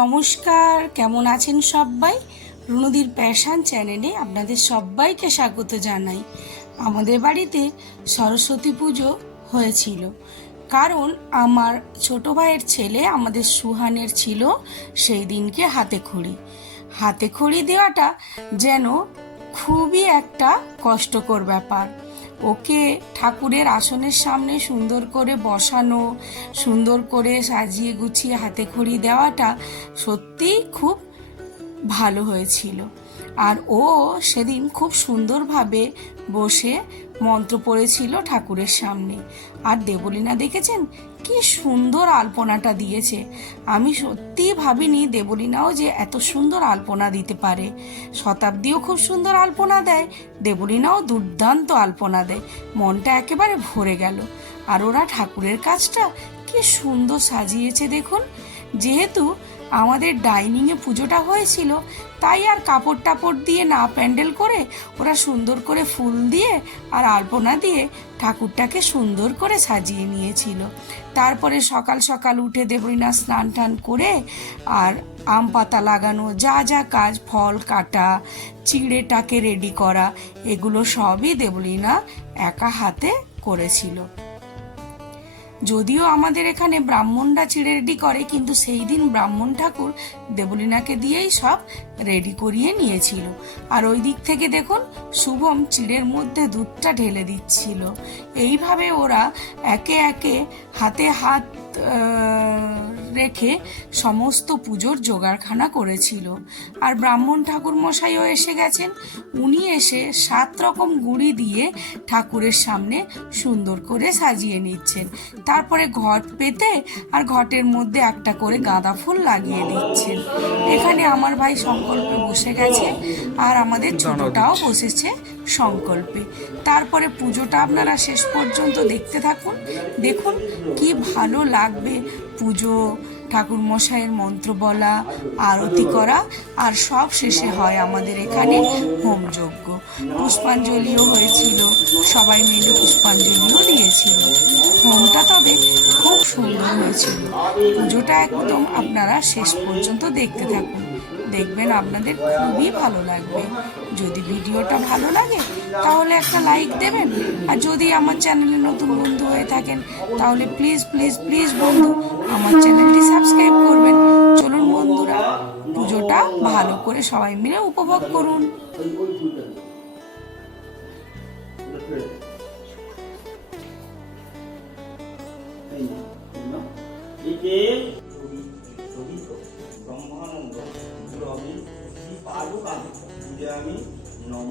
নমস্কার, কেমন আছেন সবাই? রুনুদির প্যাশন চ্যানেলে আপনাদের সবাইকে স্বাগত জানাই। আমাদের বাড়িতে সরস্বতী পুজো হয়েছিল, কারণ আমার ছোট ভাইয়ের ছেলে আমাদের সুহানের ছিল সেই দিনকে হাতে খড়ি দেওয়াটা যেন খুবই একটা কষ্টকর ব্যাপার। ওকে ঠাকুরের আসনের সামনে সুন্দর করে বসানো, সুন্দর করে সাজিয়ে গুছিয়ে হাতে খড়ি দেওয়াটা সত্যিই খুব ভালো হয়েছিল। আর ও সেদিন খুব সুন্দরভাবে বসে মন্ত্র পড়েছিল ঠাকুরের সামনে। আর দেবলীনা দেখেছেন কি সুন্দর আলপনাটা দিয়েছে। আমি সত্যিই ভাবিনি দেবলীনাও যে এত সুন্দর আলপনা দিতে পারে। শতাব্দীও খুব সুন্দর আলপনা দেয়, দেবলীনাও দুর্দান্ত আলপনা দেয়। মনটা একেবারে ভরে গেল। আর ওরা ঠাকুরের কাজটা কি সুন্দর সাজিয়েছে দেখুন। যেহেতু আমাদের ডাইনিংয়ে পুজোটা হয়েছিল, তাই আর কাপড় টাপড় দিয়ে না প্যান্ডেল করে ওরা সুন্দর করে ফুল দিয়ে আর আলপনা দিয়ে ঠাকুরটাকে সুন্দর করে সাজিয়ে নিয়েছিল। তারপরে সকাল সকাল উঠে দেবলীনা স্নান টান করে আর আম পাতা লাগানো, যা যা কাজ, ফল কাটা, চিড়েটাকে রেডি করা, এগুলো সবই দেবলীনা একা হাতে করেছিল। যদিও আমাদের এখানে ব্রাহ্মণরা চিড়ে রেডি করে, কিন্তু সেই দিন ব্রাহ্মণ ঠাকুর দেবলীনাকে দিয়েই সব রেডি করিয়ে নিয়েছিল। আর ওই দিক থেকে দেখুন শুভম চিড়ের মধ্যে দুধটা ঢেলে দিচ্ছিল। এইভাবে ওরা একে একে হাতে হাত রেখে সমস্ত পুজোর জোগাড়খানা করেছিল। আর ব্রাহ্মণ ঠাকুর মশাইও এসে গেছেন। উনি এসে 7 রকম গুঁড়ি দিয়ে ঠাকুরের সামনে সুন্দর করে সাজিয়ে নিচ্ছেন। তারপরে ঘট পেতে আর ঘটের মধ্যে একটা করে গাঁদা ফুল লাগিয়ে দিচ্ছেন। এখানে আমার ভাই সংকল্পে বসে গেছে, আর আমাদের ছোটটাও বসেছে সংকল্পে। তারপরে পুজোটা আপনারা শেষ পর্যন্ত দেখতে থাকুন। দেখুন কি ভালো লাগবে পুজো, ঠাকুর মশাইয়ের মন্ত্র বলা, আরতি করা, আর সব শেষে হয় আমাদের এখানে হোমযজ্ঞ। পুষ্পাঞ্জলিও হয়েছিল, সবাই মিলে পুষ্পাঞ্জলিও দিয়েছিল। হোমটা তবে খুব সুন্দর হয়েছিল। পুজোটা একদম আপনারা শেষ পর্যন্ত দেখতে থাকুন, দেখবেন আপনাদের খুবই ভালো লাগবে। যদি ভিডিওটা ভালো লাগে তাহলে একটা লাইক দেবেন, আর যদি আমার চ্যানেলে নতুন বন্ধু হয়ে থাকেন তাহলে প্লিজ প্লিজ প্লিজ বন্ধু আমার চ্যানেলটি সাবস্ক্রাইব করবেন। চলুন বন্ধুরা, পুজোটা ভালো করে সবাই মিলে উপভোগ করুন। ব্রহ্মানন্দ রবি শ্রী পাদুকামি পূজামি নম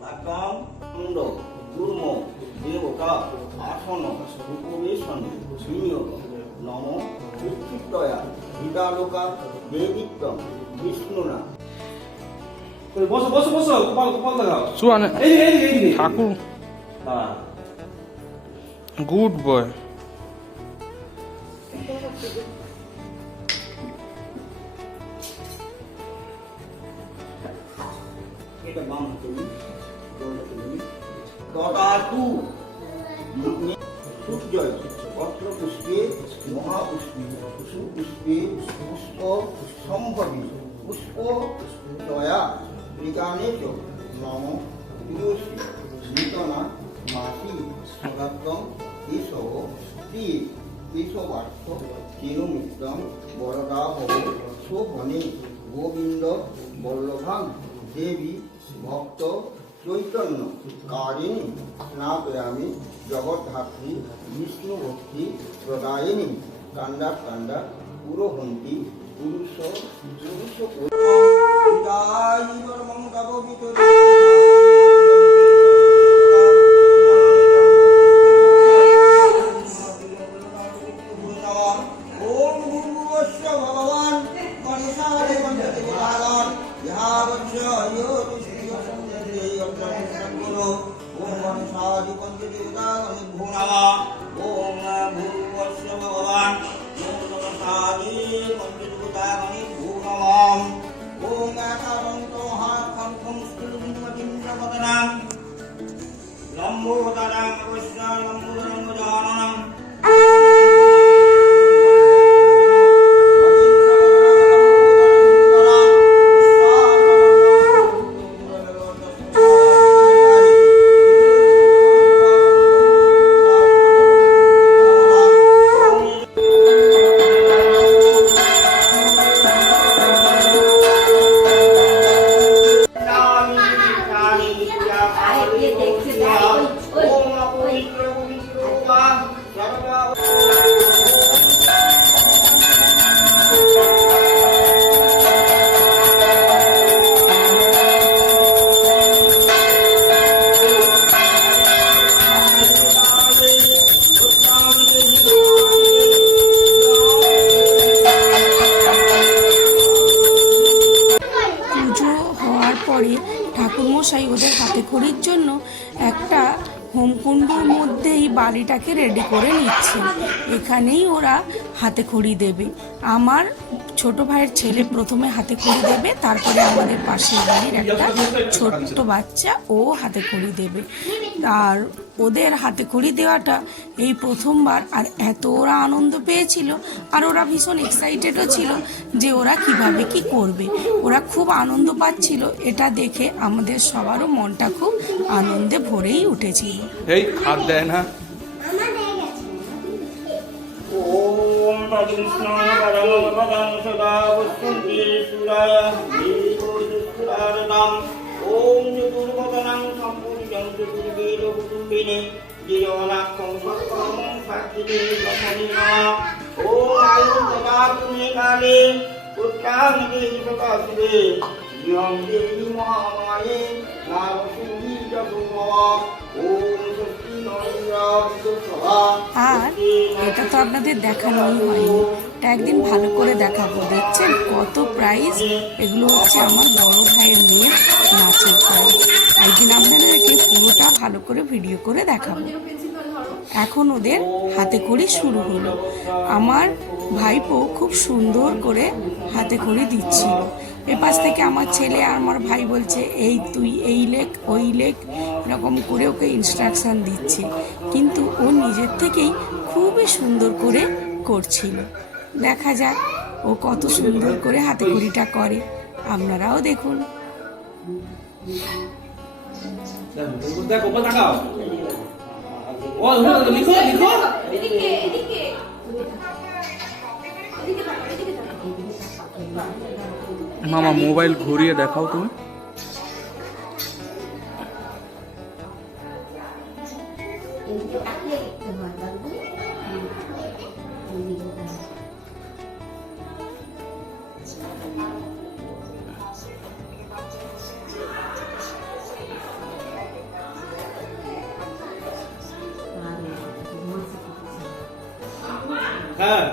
মাতা মুন্ড গুর্ম দেবতা আসন উপবেশন বিনিয়োগ নম উৎকৃষ্টয়া হৃদালোকা দেবিত্বম বিষ্ণুনা। বসো বসো বসো, কপাল কপাল লাগাও। সুহান এই ঠাকুর গুড বয়। এটা বাম তুমি দদাতু সূর্যয় পত্রপুষ্পে মহাপুষ্পে সুপুষ্পে পুষ্প সম্ভবি পুষ্প দয়া বিজ্ঞানে চ নম প্রিয়সী নূতনা মাসি সদাত্তম এসব প্রিয় এসবার্থ চিরমিত্রম বরদা ভব শোভনে গোবিন্দ বল্লভাং দেবী ভক্ত চৈতন্য কারিণী স্নাপয়ামি জগদ্ধাত্রী বিষ্ণু ভক্তি প্রদায়িনী কাণ্ডা কাণ্ডা পুরোহন্তি পুরুষ লম্বোদরং অবশ্য লম্বোদরং জাননম পুজো হওয়ার পরে ঠাকুরমশাই ওদের হাতে খড়ির জন্য একটা হোমকুণ্ডুর মধ্যেই বাড়িটাকে রেডি করে নিচ্ছে। এখানেই ওরা হাতে খড়ি দেবে। আমার ছোট ভাইয়ের ছেলে প্রথমে হাতে খড়ি দেবে, তারপরে আমাদের পাশের বাড়ির একটা ছোট্ট বাচ্চা ও হাতে খড়ি দেবে। আর ওদের হাতে খড়ি দেওয়াটা এই প্রথমবার, আর এত ওরা আনন্দ পেয়েছিল, আর ওরা ভীষণ এক্সাইটেডও ছিল যে ওরা কিভাবে কি করবে। ওরা খুব আনন্দ পাচ্ছিল, এটা দেখে আমাদের সবারও মনটা খুব আনন্দে ভরেই উঠেছিল। এই হাত দেয় না। ওম তৎকৃষ্ণ পরমপদং সদা বসন্তি সুরায় দীর্ঘদুষ্করারদাম ওম চতুর্বদনং সম্পূর্ণং চতুর্বেদ কুটুম্বিনে জীবনাক্ষং সক্রমং সাক্ষিতে লক্ষ্মীনা ওম আয়ুঃ দদাতুমে কালে পুত্রাং দেহি প্রকাশিতে ইয়ং দেহি মহামায়ে নারসিংহী জগন্মা ওম শক্তি নৈরা বিদুঃসভা। আর এটা তো আপনাদের দেখানোই হয়নি, এটা একদিন ভালো করে দেখাবো। দেখছেন কত প্রাইজ, এগুলো হচ্ছে আমার বড় ভাইয়ের মেয়ের নাচের প্রাইজ। একদিন আপনাদেরকে পুরোটা ভালো করে ভিডিও করে দেখাবো। এখন ওদের হাতে খড়ি শুরু হলো। আমার ভাইপো খুব সুন্দর করে হাতে খড়ি দিচ্ছিল। এপাশ থেকে আমার ছেলে আর আমার ভাই বলছে এই তুই এই লেখ ওই লেখ, এরকম করে ওকে ইনস্ট্রাকশন দিচ্ছে, কিন্তু ও নিজের থেকেই খুবই সুন্দর করে করছিল। দেখা যাক ও কত সুন্দর করে হাতে খড়িটা করে, আপনারাও দেখুন। দেখ ওপর তাকাও। ও লিখো লিখো। এদিকে এদিকে এদিকে মামা মোবাইল ঘুরিয়ে দেখাও তুমি। হ্যাঁ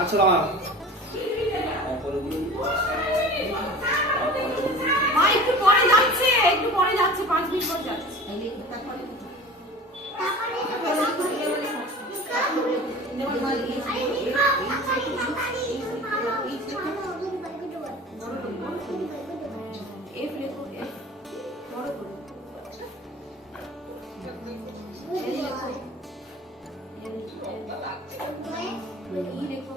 আচ্ছা দাঁড়া। মা একটু পরে যাচ্ছে, একটু পরে যাচ্ছে, 5 মিনিট পরে যাচ্ছে। এফ লেখো, এফ বড় করে ই লেখো।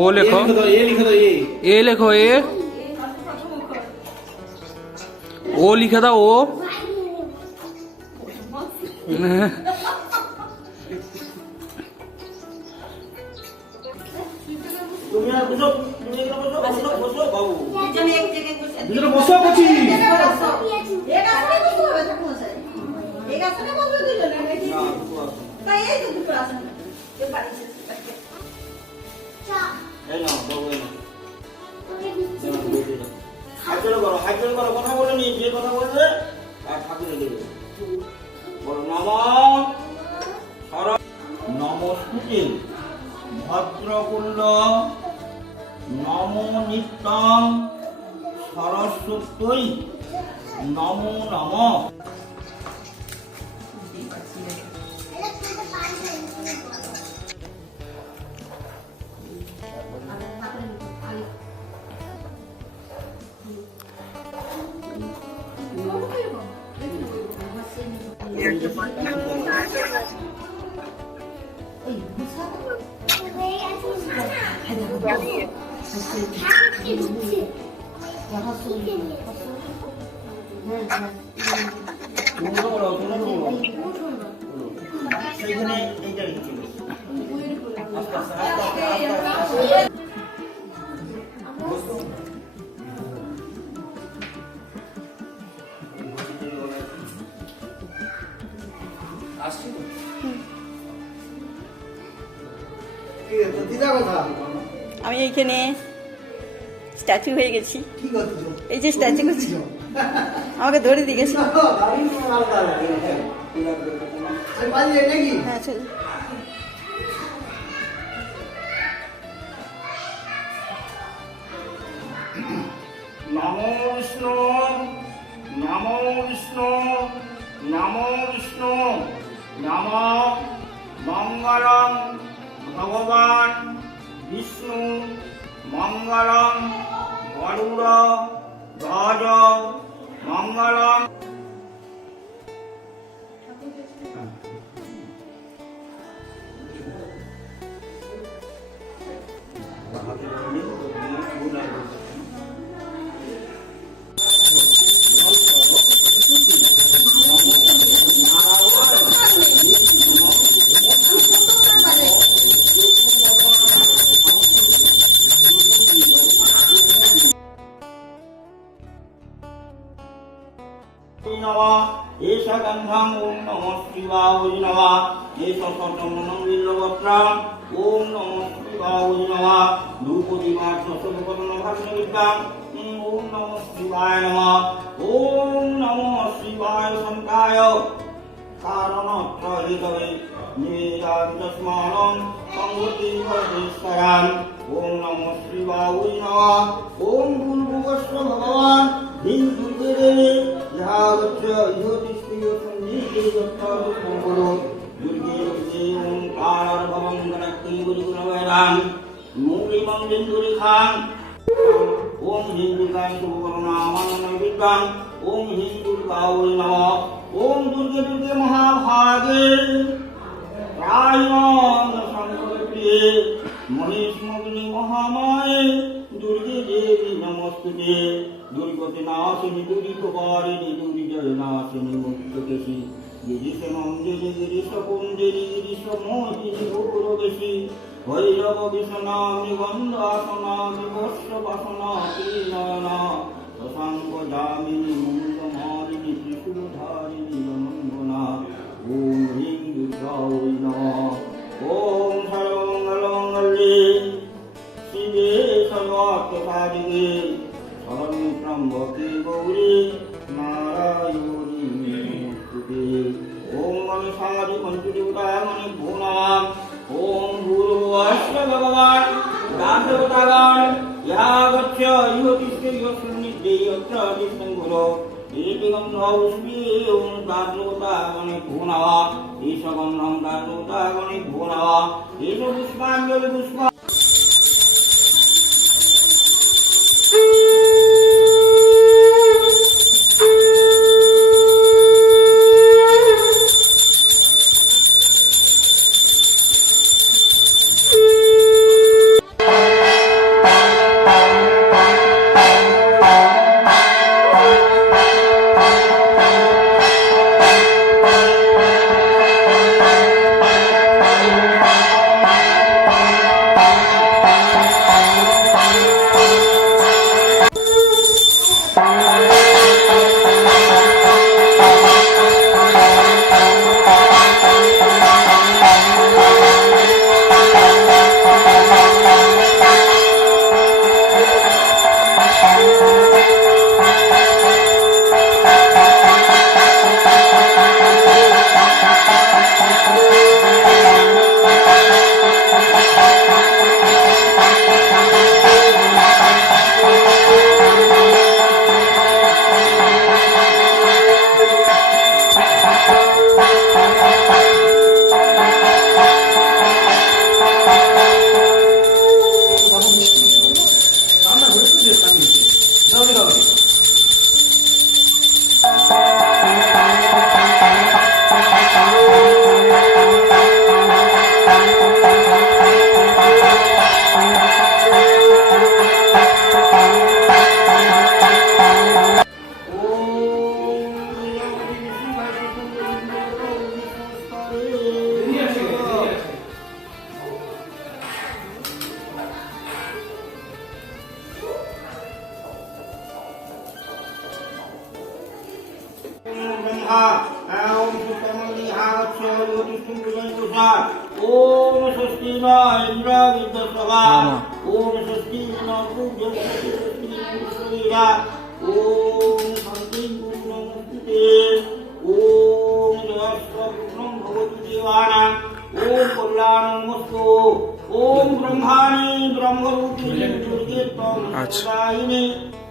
ও লেখো, এ লিখে দাও, এ লেখো, এ ও লিখে দাও, ও তুমি আর বসো, তুমি এখানে বসো, বসো বসো বাবু। দুজনে এক জায়গায় বসে দুজনে বসো বলছি। এক আসনে বসতে হবে ঠাকুর মশাই। এক আসনে বসবে দুজনে নাকি? না দুটো আছে। তাই এই তো দুটো আসন। কেউ পারিস এই নাও বাবু, এই নাও। হাত জোড় করো, হাত জোড় করো, কথা বলে নি, যে কথা বলবে আর ঠাকুরে দেবে। বলো নমস্তুতে ভদ্রকুল্ল নমো নিত্যং সরস্বত্যৈ নমো নমঃ। ওই বুঝা তোমরা বলো, তোমরা তো বলো। সেইখানে এইটা লিখে দিও। আস্তে আস্তে, আস্তে আস্তে, আস্তে আস্তে। আসছি তো। কি রে, তোর দিদা কথা? আমি এইখানে স্ট্যাচু হয়ে গেছি। কি করছো? এই যে স্ট্যাচু করছি, আমাকে ধরে দিয়ে গেছে। গাড়ি নিয়ে আলাদা লাগে। আরে বাজে নাকি? হ্যাঁ চল। নমো বিষ্ণু, নমো বিষ্ণু, নমো বিষ্ণু, নম মঙ্গলং ভগবান বিষ্ণু, মঙ্গলং গরুড় ধ্বজ, মঙ্গলং एष गन्धं ॐ नमः शिवाय नमः एष सतमनं विल्लवत्रं ॐ नमः शिवाय नमः धूपदीपार्थसुभकर्णभर्णविद्यां ॐ नमः शिवाय नमः ॐ नमः शिवाय शङ्काय कारणत्रयितवे निवेदान्तस्मानं संवृत्तिभवेश्वरान् ॐ नमः शिवाय नमः ॐ भूर्भुवस्व भगवान् हिन्दुर्गेदेवे यावच्च इहोतिष्ठियो सन्निधे दत्तारुपङ्कुरो दुर्गे दुर्गे ओंकारभवं गणक्ति गुरुगुणवेदान् मूलिमं हिन्दुरिखान् ॐ हिन्दुकाय सुवर्णामननविद्वान् ॐ हिन्दुर्गावै नमः ॐ दुर्गे दुर्गे महाभागे रायण संकल्प्ये महेशमग्नि महामाये दुर्गे देवी नमस्तुते दुर्गति नाशिनी दुरितकारिणी दुर्जय नाशिनी मुक्तकेशी गिरीशमं जय गिरीशपुञ्जरी गिरीशमोहिनी भूरोगेशी भैरव विषणा निगन्धासना विवस्त्रवासना त्रिनयना शशाङ्क जामिनी मुण्डमालिनी त्रिशूलधारिणी नमङ्गना ॐ ह्रीं दुर्गायै नमः ॐ सर्वमङ्गलमङ्गल्ये शिवे सर्वार्थसाधिके शरण्ये त्र्यम्बके गौरी नारायणी नमोस्तुते ॐ गणेशादि पञ्चदेवताय भो नमः ॐ भूर्भुवस्व भगवान् दानदेवतागण यावच्च इहोतिष्ठे यस्मिन्निध्ये यत्र तिष्ठन् गुरो एतिगन्धौष्मी ॐ दानदेवतागणे भो नमः एष गन्धं दानदेवतागणे भो नमः एष पुष्पाञ्जलि पुष्पा ওম স্বস্তি ন ইন্দ্র বিদ্যসভা ওম স্বস্তি ন সূর্যস্বস্তি ওম শান্তি পূর্ণমুক্তি ওম জয়স্বপ্নং ভবতু দেবানাং ওম কল্যাণমস্তু ওম ব্রহ্মাণি ব্রহ্মরূপিণী দুর্গেত্তম সদায়িনী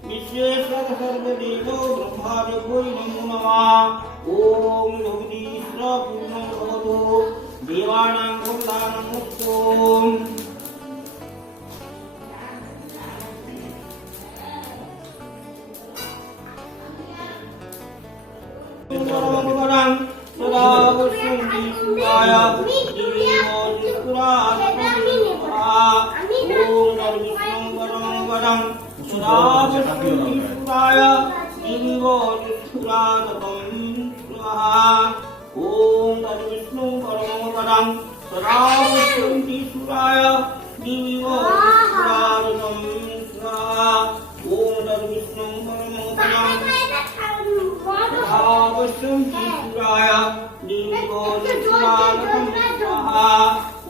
বিশ্বেশ্বর সর্বদেব ব্রহ্মাদেবৈ নমো নমঃ ওম জগদীশ্বর পূর্ণং ভবতু দেবানাং কল্যাণমস্তু পরমপদং সদা বসন্তি সুরায় ওম নরবিষ্ণুং পরমপদং সদা বসন্তি সুরায় দিবিবজুষ্কুরাদতম স্বাহা ওম নরবিষ্ণুং পরমপদং সদা বসন্তি সুরায় দিবিবজুষ্কুরাদতম স্বাহা ওম নরবিষ্ণুং পরমপদং অবশ্যন্তি সুরায় দিবজুষ্কুরাদতম স্বাহা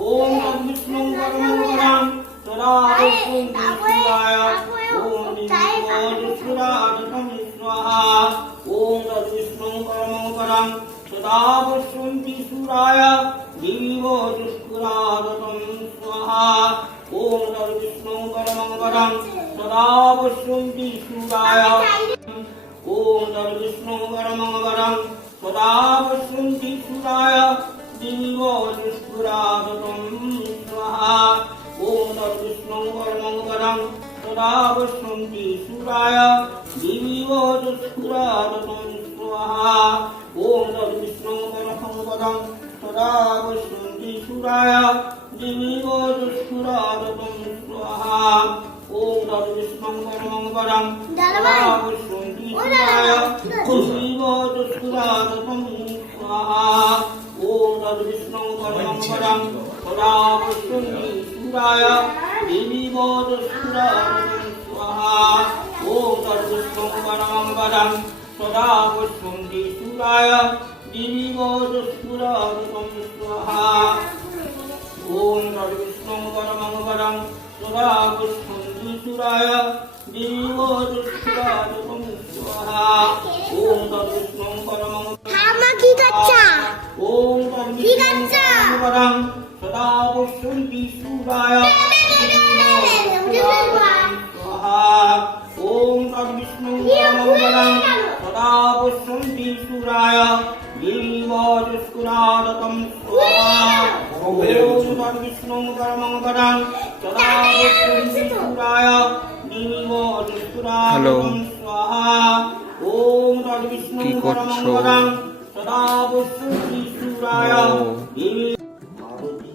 ওম তদ্বিষ্ণুং পরমপদং সদা বসন্তি সুরায় ওম দিবজুষ্কুরাদতম স্বাহা ওম তদ্বিষ্ণুং পরমপদং সদা বসন্তি সুরায় দিবজুষ্কুরাদতম স্বাহা ওম তদ্বিষ্ণুং পরমপদং সদা বসন্তি সুরায় ওম তদ্বিষ্ণুং পরমপদং সদা বসন্তি সুরায় দিবজুষ্কুরাদতম স্বাহা ওম তদ্বিষ্ণুং পরমপদং সদা বসন্তি সুরায় দিবজুষ্কুরাদতম স্বাহা ওম তদ্বিষ্ণুং পরমপদং সদা বসন্তি সুরায় দিবজুষ্কুরাদতম স্বাহা ওম তদ্বিষ্ণুং পরমপদং সদা বসন্তি সুরায় দিবজুষ্কুরাদতম স্বাহা ওম তদ্বিষ্ণুং পরমপদং সদা বসন্তি সুরায় দিবজুষ্কুরাদতম স্বাহা ওম তদ্বিষ্ণুং পরমপদং সদা বসন্তি সুরায় দিবজুষ্কুরাদতম স্বাহা ওম তদ্বিষ্ণুং পরমপদং সদা বসন্তি সুরায় দিবজুষ্কুরাদতম স্বাহা ওম তদ্বিষ্ণুং পরমপদং ওম তদ্বিষ্ণুং পরমপদং সদা বসন্তি সুরায় স্বাহা ওম তদ্বিষ্ণুং পরমপদং সদা বসন্তি সুরায় দিবজুষ্কুরাদতম স্বাহা ওম তদ্বিষ্ণুং পরমপদং সদা বসন্তি সুরায় দিবজুষ্কুরাদতম স্বাহা ওম তদ্বিষ্ণুং পরমপদং সদা বসন্তি সুরায় ভারতী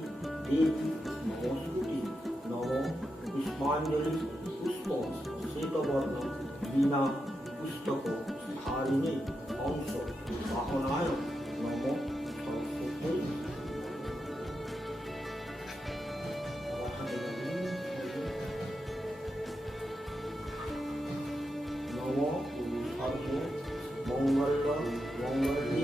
দেবী নমস্তুতি নম পুষ্পাঞ্জলি পুষ্প শ্বেতবর্ণ বীণা পুস্তক ধারিণী হংস বাহনায় নম সরস্বতী নম সর্ব মঙ্গল মঙ্গল